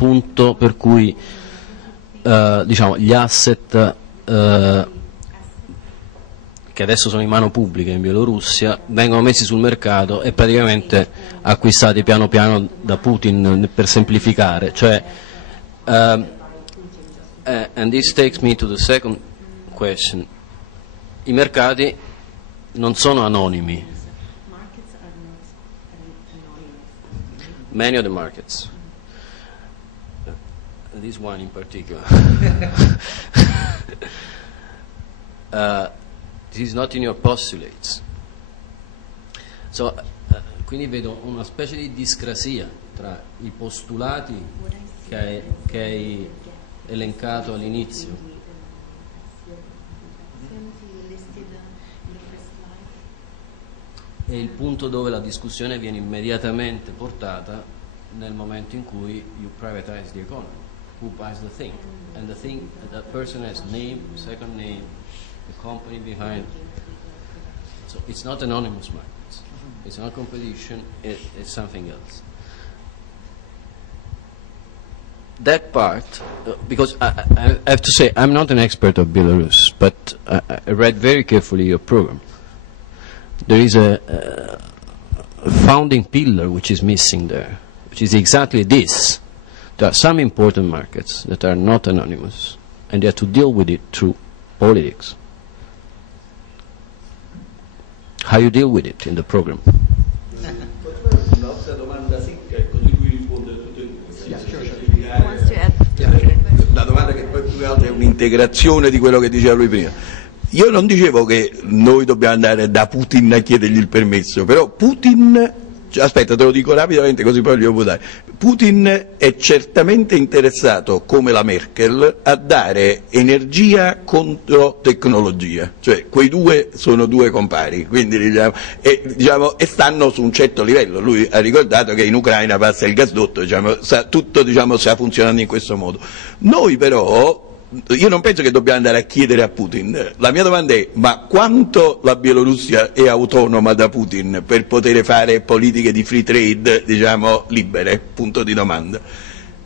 punto per cui diciamo, gli asset che adesso sono in mano pubblica in Bielorussia vengono messi sul mercato e praticamente acquistati piano piano da Putin, per semplificare, cioè and this takes me to the second question. I mercati non sono anonimi. Many of the markets, this one in particular, this is not in your postulates. So, quindi vedo una specie di discrasia tra i postulati che hai elencato all'inizio e il punto dove la discussione viene immediatamente portata nel momento in cui you privatize the economy. Who buys the thing? And the thing, that person has name, second name, the company behind. So it's not anonymous markets. It's not competition, it's something else. That part, because I have to say, I'm not an expert of Belarus, but I read very carefully your program. There is a founding pillar which is missing there, which is exactly this. There are some important markets that are not anonymous, and you have to deal with it through politics. How you deal with it in the program? Un'altra domanda secca e così lui risponde a tutte e due. La domanda che poi più che altro è un'integrazione di quello che diceva lui prima. Io non dicevo che noi dobbiamo andare da Putin a chiedergli il permesso, però Putin, aspetta, te lo dico rapidamente così poi glielo può dare. Putin è certamente interessato, come la Merkel, a dare energia contro tecnologia, cioè quei due sono due compari, quindi diciamo, e stanno su un certo livello. Lui ha ricordato che in Ucraina passa il gasdotto, tutto sta funzionando in questo modo. Noi però, io non penso che dobbiamo andare a chiedere a Putin. La mia domanda è: ma quanto la Bielorussia è autonoma da Putin per poter fare politiche di free trade, diciamo, libere? Punto di domanda.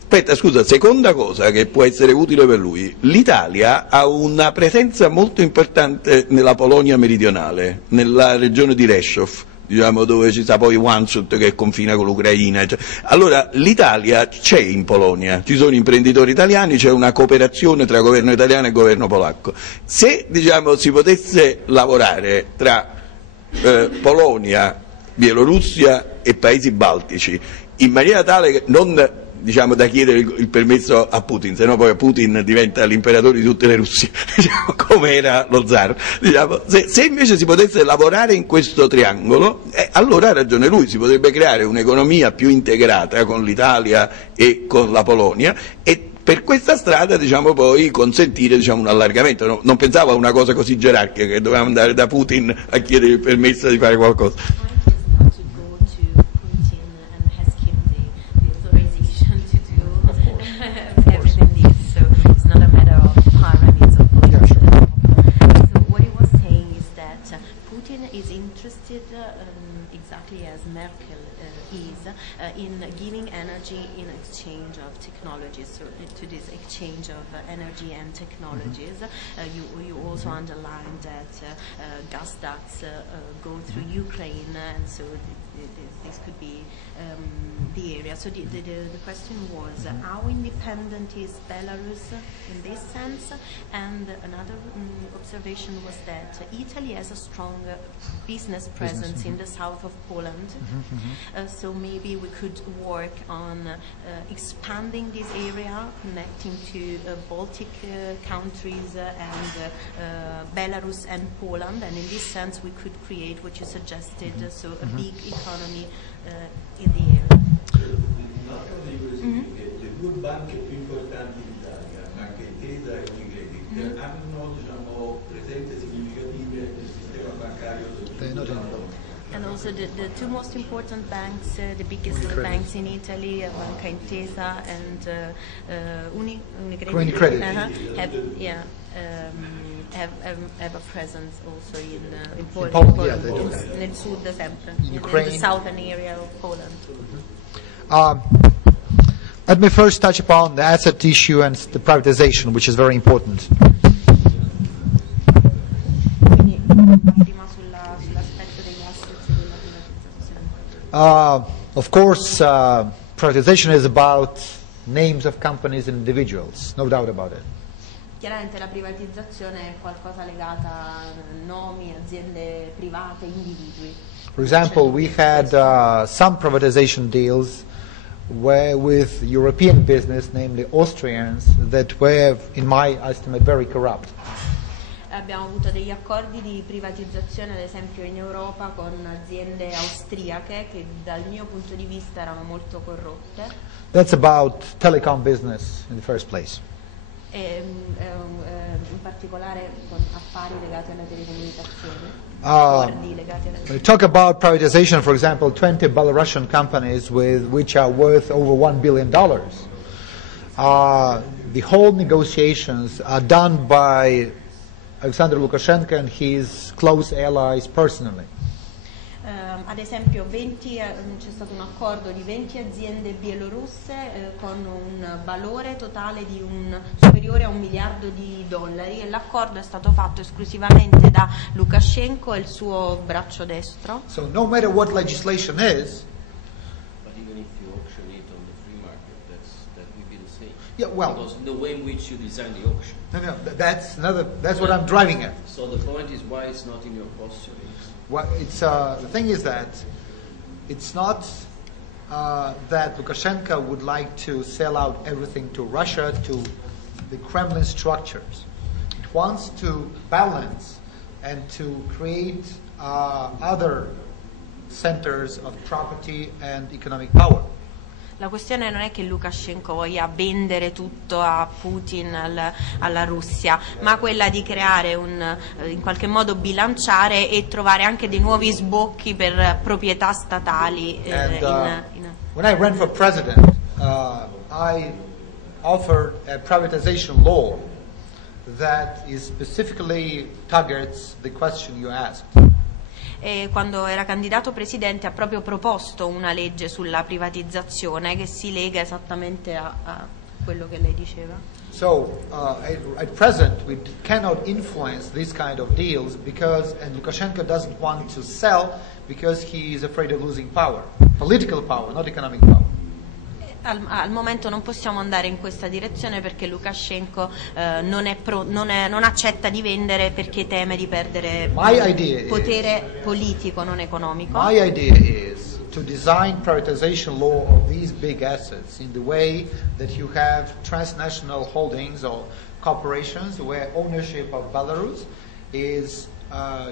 Aspetta, scusa, seconda cosa che può essere utile per lui. L'Italia ha una presenza molto importante nella Polonia meridionale, nella regione di Rzeszów, diciamo, dove ci sta poi Romanchuk che confina con l'Ucraina. Allora l'Italia c'è in Polonia, ci sono imprenditori italiani, c'è una cooperazione tra governo italiano e governo polacco. Se, diciamo, si potesse lavorare tra Polonia, Bielorussia e paesi baltici in maniera tale che non, diciamo, da chiedere il permesso a Putin, se no poi Putin diventa l'imperatore di tutte le Russie, diciamo, come era lo zar. Diciamo, se invece si potesse lavorare in questo triangolo, allora ha ragione lui, si potrebbe creare un'economia più integrata con l'Italia e con la Polonia, e per questa strada, diciamo, poi consentire, diciamo, un allargamento. No, non pensavo a una cosa così gerarchica che dovevamo andare da Putin a chiedere il permesso di fare qualcosa. Exactly as Merkel is in giving energy in exchange of technologies, so to this exchange of energy and technologies. You also underlined that gas ducts go through Ukraine, and so this could be the area. So the question was, how independent is Belarus in this sense? And another observation was that Italy has a strong business presence in the south of Poland. So maybe we could work on expanding this area, connecting to Baltic countries and Belarus and Poland, and in this sense we could create what you suggested, so a big economy in the area. Un'altra di queste che le due banche più importanti d'Italia, Banca Intesa e Unicredit, hanno, diciamo, presenze significative nel sistema bancario del And also the two most important banks, the biggest banks in Italy, Banca Intesa and Unicredit, have a presence also in Poland, nel sud sempre, in the southern area of Poland. Let me first touch upon the asset issue and the privatization, which is very important. Quindi prima sull'aspetto degli assets e della privatizzazione. Of course, privatization is about names of companies and individuals, no doubt about it. Chiaramente la privatizzazione è qualcosa legata a nomi, aziende private, individui. For example, we had some privatization deals where with European business, namely Austrians, that were, in my estimate, very corrupt. Abbiamo avuto degli accordi di privatizzazione, ad esempio in Europa, con aziende austriache che dal mio punto di vista erano molto corrotte. That's about telecom business in the first place. E, in particolare con affari legati alle telecomunicazioni. Accordi legati alle When you talk about privatization, for example, 20 Belarusian companies which are worth over $1 billion. The whole negotiations are done by Alexander Lukashenko and his close allies personally. Ad esempio c'è stato un accordo di 20 aziende bielorusse con un valore totale di superiore a $1 miliardo e l'accordo è stato fatto esclusivamente da Lukashenko e il suo braccio destro. So no matter what legislation is, But even if you auction it on the free market, that will be the same. yeah, well, Because the way in which you design the auction. no, that's what I'm driving at. So the point is why it's not in your postulate. Well, the thing is that it's not that Lukashenko would like to sell out everything to Russia, to the Kremlin structures. It wants to balance and to create other centers of property and economic power. La questione non è che Lukashenko voglia vendere tutto a Putin, alla Russia, ma quella di creare in qualche modo bilanciare e trovare anche dei nuovi sbocchi per proprietà statali. When I ran for president, I offered a privatization law that is specifically targets the question you asked. E quando era candidato presidente ha proprio proposto una legge sulla privatizzazione che si lega esattamente a quello che lei diceva. So at present we cannot influence these kind of deals and Lukashenko doesn't want to sell because he is afraid of losing power, political power, not economic power. Al momento non possiamo andare in questa direzione perché Lukashenko non accetta di vendere perché teme di perdere potere politico, non economico. My idea is to design privatization law of these big assets in the way that you have transnational holdings or corporations where ownership of Belarus is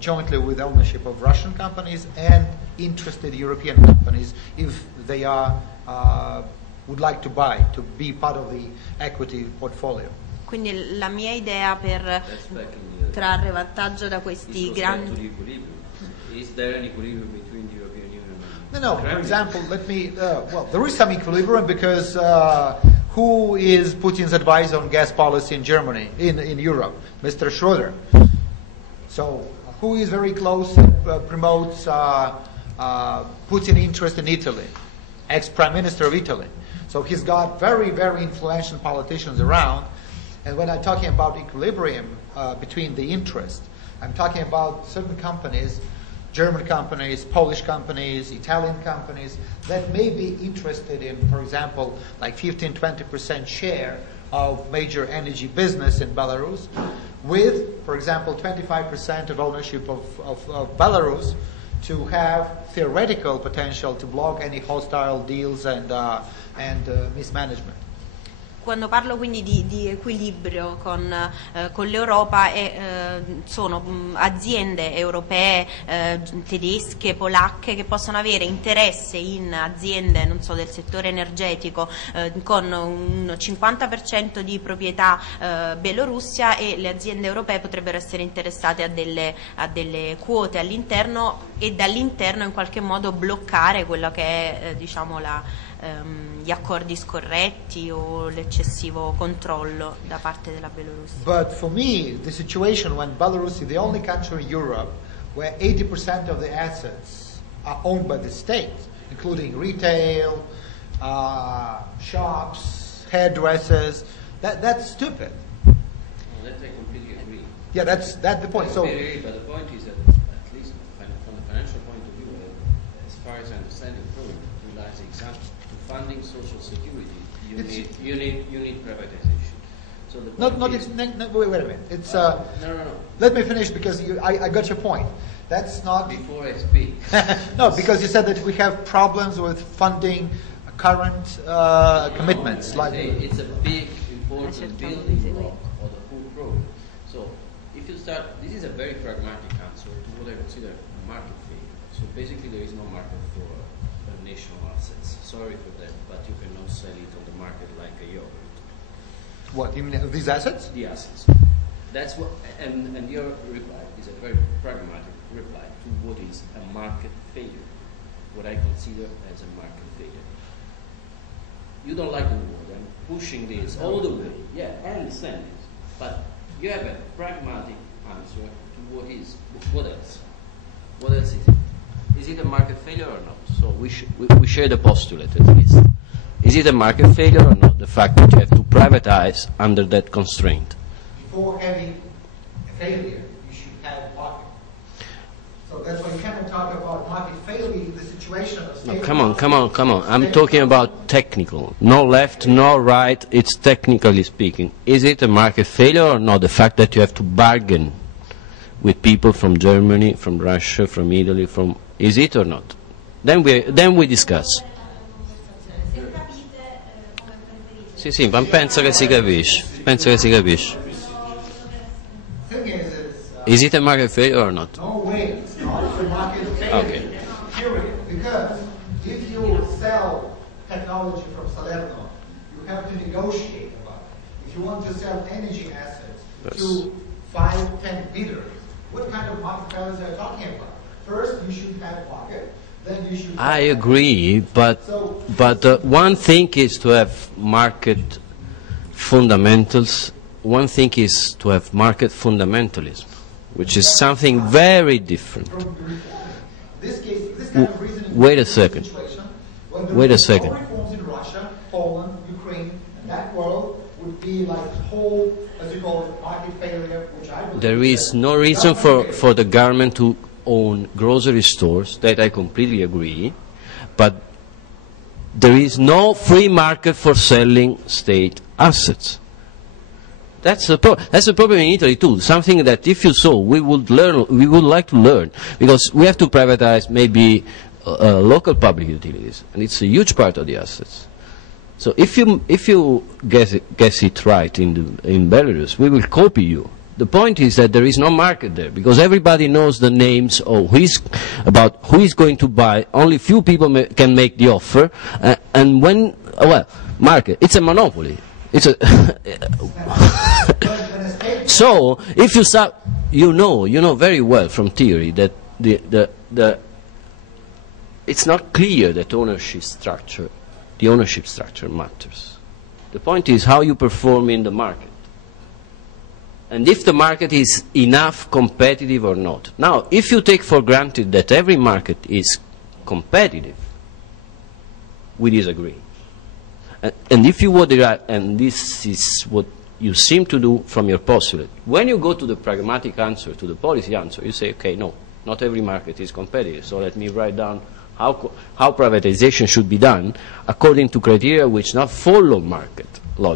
jointly with ownership of Russian companies and interested European companies if they would like to buy, to be part of the equity portfolio. Quindi la mia idea per trarre vantaggio da questi grandi... Is there an equilibrium between the European Union and No, for example, there is some equilibrium because who is Putin's advisor on gas policy in Germany, in Europe? Mr. Schroeder. So who is very close and promotes Putin interest in Italy? Ex-Prime Minister of Italy. So he's got very, very influential politicians around. And when I'm talking about equilibrium between the interests, I'm talking about certain companies, German companies, Polish companies, Italian companies, that may be interested in, for example, like 15-20% share of major energy business in Belarus, with, for example, 25% of ownership of Belarus, to have theoretical potential to block any hostile deals and mismanagement. Quando parlo quindi di equilibrio con l'Europa sono aziende europee, tedesche, polacche che possono avere interesse in aziende, non so, del settore energetico con un 50% di proprietà Bielorussia, e le aziende europee potrebbero essere interessate a delle quote all'interno e dall'interno in qualche modo bloccare quello che è gli accordi scorretti o l'eccessivo controllo da parte della Bielorussia. But for me, the situation when Belarus is the only country in Europe where 80% of the assets are owned by the state, including retail, shops, hairdressers. That's stupid. That I completely agree. Yeah, that's the point. So, But the point is that, at least from the financial point of view, as far as I understand the program, relies exactly to funding social security. You need privatization. So the wait a minute. It's no. Let me finish because I got your point. That's not Before I speak. no, because you said that we have problems with funding current commitments. Like it's a big, important building block of the whole program. So if you start, this is a very pragmatic answer to what I consider a market failure. So basically there is no market for national assets. Sorry for that, but you cannot sell it on the market like a yogurt. what? You mean these assets? The assets. That's what, and your reply is a very pragmatic reply to what is a market failure, what I consider as a market failure. You don't like the word, I'm pushing this all the way. Yeah, I understand it. But you have a pragmatic answer to what else? What else is it? Is it a market failure or not? So we share the postulate at least. Is it a market failure or not, the fact that you have to privatize under that constraint? Before having a failure, you should have market. So that's why you cannot talk about market failure in the situation of No, come on. I'm talking about technical. No left, no right. It's technically speaking. Is it a market failure or not, the fact that you have to bargain with people from Germany, from Russia, from Italy, from... Is it or not? Then we discuss. Sì, ma penso che si capisce. Is it a market failure or not? No way, it's not a market failure. Okay. Period. Because if you sell technology from Salerno, you have to negotiate about it. If you want to sell energy assets to 5, 10 bidders, what kind of market failures are you talking about? First, you should have market. Then you should. I agree, but one thing is to have market fundamentals. One thing is to have market fundamentalism, which is something very different. This kind of reasoning. Wait a second. Wait a second. Reforms in Russia, Poland, Ukraine, and that world would be like whole, as you call it, market failure, which I believe. There is no reason for the government to own grocery stores, that I completely agree, but there is no free market for selling state assets. That's a problem in Italy too, something that if you saw, we would like to learn, because we have to privatize maybe local public utilities, and it's a huge part of the assets. So if you guess it right in Belarus, we will copy you. The point is that there is no market there, because everybody knows the names of who is going to buy. Only few people can make the offer, and when market, it's a monopoly. It's a so if you start, you know very well from theory that it's not clear that the ownership structure matters. The point is how you perform in the market. And if the market is enough competitive or not. Now, if you take for granted that every market is competitive, we disagree. And if you would, and this is what you seem to do from your postulate, when you go to the pragmatic answer, to the policy answer, you say, okay, no, not every market is competitive, so let me write down how privatization should be done according to criteria which not follow market logic.